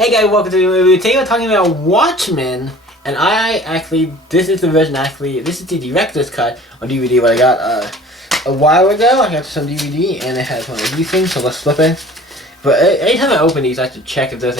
Hey guys, welcome to the movie. Today we're talking about Watchmen, and this is the version this is the director's cut on DVD what I got a while ago. I got some DVD and it has one of these things, so let's flip it. But anytime I open these, I have to check if there's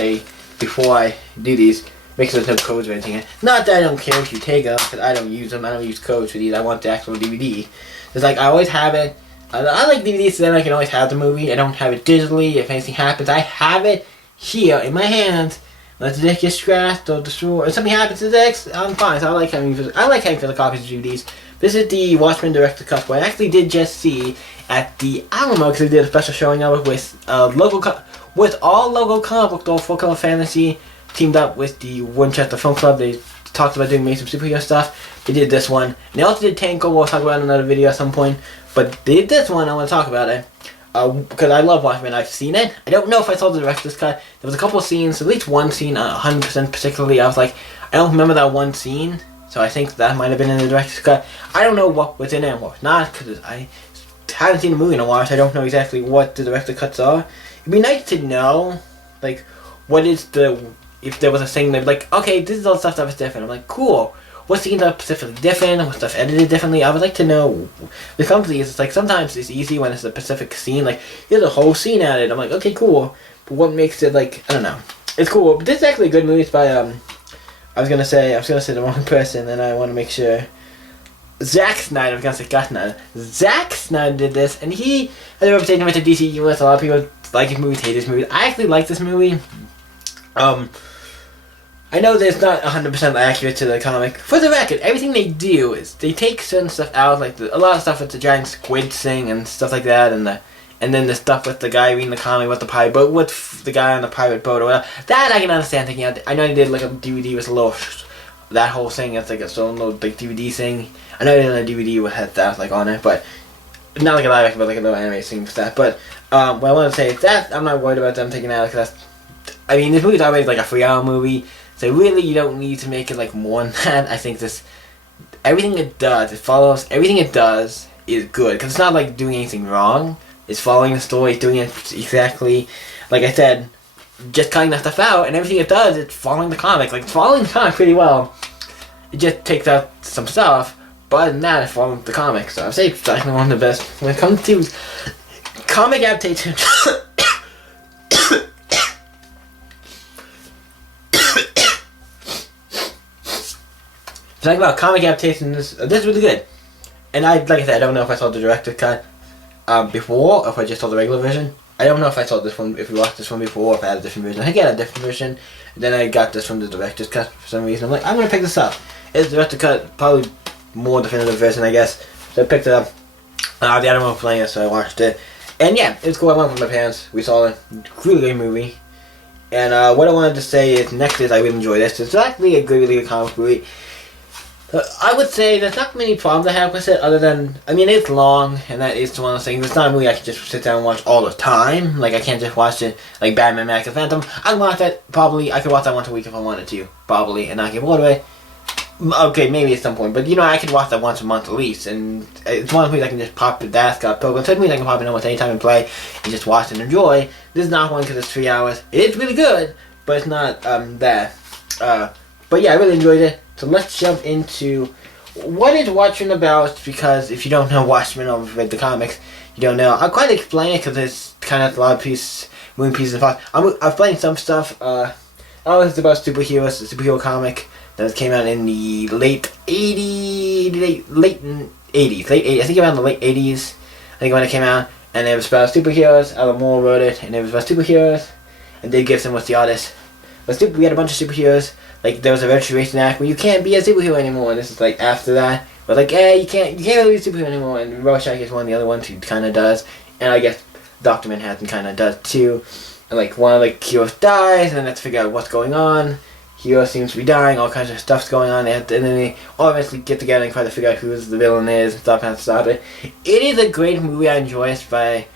before I do these, make sure there's no codes or anything. Not that I don't care if you take them, because I don't use them, I don't use codes for these, I want the actual DVD. It's like, I always have it. I like DVDs so then I can always have the movie. I don't have it digitally. If anything happens, I have it here in my hands. Let the disc get scratched or destroyed, or something happens to the disc, I'm fine. So I like having physical copies of DVDs. This is the Watchmen director cut, where I actually did just see at the Alamo, because they did a special showing of it with all local comic book, though, Full Color Fantasy teamed up with the Winchester Film Club. They talked about doing some superhero stuff. They did this one. And they also did Tanko. We'll talk about it in another video at some point. But they did this one. I want to talk about it. Because I love Watchmen. I've seen it. I don't know if I saw the director's cut. There was a couple of scenes, at least one scene, 100% particularly. I was like, I don't remember that one scene. So I think that might have been in the director's cut. I don't know what was in it and what was not. Because I haven't seen the movie in a while. So I don't know exactly what the director's cuts are. It'd be nice to know, like, what is if there was a thing that, like, okay, this is all stuff that was different. I'm like, cool. What scenes are specifically different? What stuff edited differently? I would like to know. The company is like sometimes it's easy when it's a specific scene. Like there's a whole scene added. I'm like, okay, cool. But what makes it like I don't know. It's cool. But this is actually a good movie. It's by I was gonna say the wrong person, and I want to make sure. Zack Snyder. I was gonna say Gus Snyder. Zack Snyder did this, and he has a reputation with the DC universe. A lot of people like his movies, hate his movies. I actually like this movie. I know that it's not 100% accurate to the comic. For the record, everything they do is they take certain stuff out, like a lot of stuff with the giant squid thing and stuff like that, and then the stuff with the guy reading the comic with the pirate boat, with the guy on the pirate boat or whatever. That I can understand taking out. I know they did like a DVD with a little, that whole thing. It's like a little big DVD thing. I know they did a DVD with had that like on it, but not like a live action, but like a little anime thing with that. But what I want to say is that I'm not worried about them taking it out because I mean this movie's already like a 3-hour movie. So really, you don't need to make it like more than that. I think everything it does, everything it does is good. Because it's not like doing anything wrong. It's following the story, doing it exactly, like I said, just cutting that stuff out. And everything it does, it's following the comic. Like, it's following the comic pretty well. It just takes out some stuff. But other than that, it's following the comic. So I'd say it's definitely one of the best. When it comes to comic adaptations... Talking about comic adaptations, this is really good. And like I said, I don't know if I saw the director's cut before, or if I just saw the regular version. I don't know if I saw this one, if we watched this one before, or if I had a different version. I think I had a different version, and then I got this from the director's cut for some reason. I'm like, I'm gonna pick this up. It's the director's cut, probably more definitive version, I guess. So I picked it up. The other one was playing it, so I watched it. And yeah, it was cool. I went with my parents. We saw it. Really good movie. And what I wanted to say is, next is I really enjoyed this. It's actually a really good comic movie. I would say there's not many problems I have with it other than, I mean, it's long, and that is one of those things. It's not a movie I can just sit down and watch all the time. Like, I can't just watch it like Batman, Mask of Phantom. I can watch that, probably, I could watch that once a week if I wanted to, probably, and not get bored of it. Okay, maybe at some point, but, you know, I could watch that once a month at least, and it's one of the movies I can just pop the desk up, but it's a movie I can pop in almost any time and play, and just watch and enjoy. This is not one because it's 3 hours. It is really good, but it's not, that. But yeah, I really enjoyed it. So let's jump into what is Watchmen about, because if you don't know Watchmen or read the comics, you don't know. I'll quite explain it because there's kind of a lot of moving pieces and parts. I'm playing some stuff. It's about superheroes, a superhero comic that came out in the late 80s. I think around the late 80s, I think when it came out. And it was about superheroes. Alan Moore wrote it, and it was about superheroes. And Dave Gibson was the artist. But we had a bunch of superheroes. Like, there was a registration act where you can't be a superhero anymore, and this is like after that. But like, you can't really be a superhero anymore, and Rorschach is one of the other ones who kind of does, and I guess Dr. Manhattan kind of does too. And like, one of the heroes dies, and then they have to figure out what's going on. Hero seems to be dying, all kinds of stuff's going on, and then they all eventually get together and try to figure out who the villain is, and stuff, and stop it. It is a great movie, I enjoy it, by...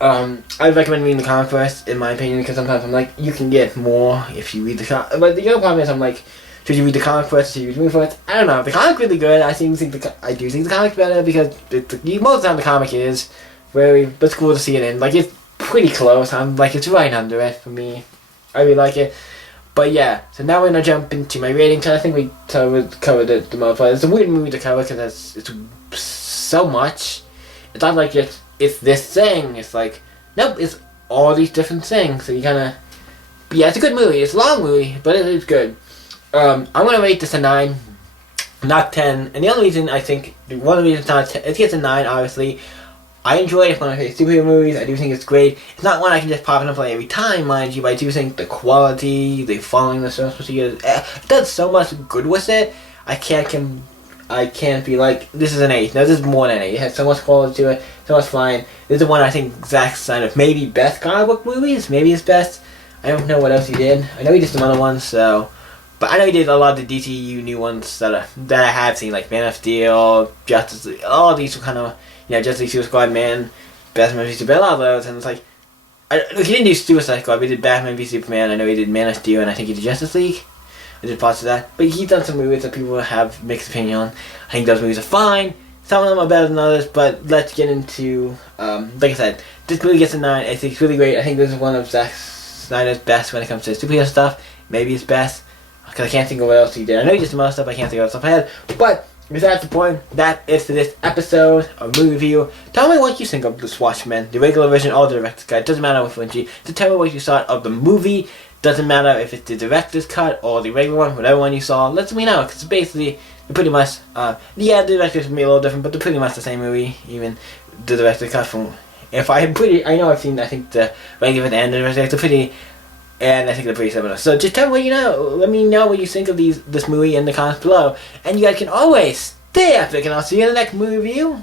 I recommend reading the comic first, in my opinion, because sometimes I'm like, you can get more if you read the comic. But the other problem is, I'm like, should you read the comic first, or should you read the movie first? I don't know. The comic's really good. I do think the comic's better because most of the time the comic is very, but it's cool to see it in. Like, it's pretty close. I'm like, it's right under it for me. I really like it. But yeah, so now we're gonna jump into my rating, because I think we covered it the most. But it's a weird movie to cover because it's so much. It's not like it's this thing. It's like, nope, it's all these different things. So you kind of, yeah, it's a good movie. It's a long movie, but it is good. I'm gonna rate this a 9, not 10. And the only reason I think, one of the reasons not 10, it gets a 9. Obviously, I enjoy it. It's one of my favorite superhero movies. I do think it's great. It's not one I can just pop in and play every time, mind you, but I do think the quality, the following the source procedures, it does so much good with it. I can't be like, this is an 8. No, this is more than an 8. It has so much quality to it, so much fun. This is one I think Zack Snyder maybe best comic book movies, maybe his best. I don't know what else he did. I know he did some other ones, so, but I know he did a lot of the DCU new ones that I have seen, like Man of Steel, Justice League. All these were kind of, Justice League, Suicide Squad, Man, Batman v Superman, all those, and it's like, he didn't do Suicide Squad, but he did Batman v Superman. I know he did Man of Steel, and I think he did Justice League. I did parts of that, but he's done some movies that people have mixed opinion on. I think those movies are fine. Some of them are better than others, but let's get into, like I said, this movie gets a 9. I think it's really great. I think this is one of Zack Snyder's best when it comes to superhero stuff. Maybe his best, because I can't think of what else he did. I know he did some other stuff, I can't think of what stuff I had, but besides the point, that is to this episode of movie review. Tell me what you think of this Watchmen, the regular version or the director's cut. Doesn't matter which one you. So tell me what you thought of the movie. Doesn't matter if it's the director's cut or the regular one, whatever one you saw. Let me know, because basically they're pretty much. The director's may be a little different, but they're pretty much the same movie. Even the director's cut from. I know I've seen. I think the regular and the director's are pretty. And I think they're pretty similar. So just tell me what you know. Let me know what you think of this movie in the comments below. And you guys can always stay epic, and I'll see you in the next movie review.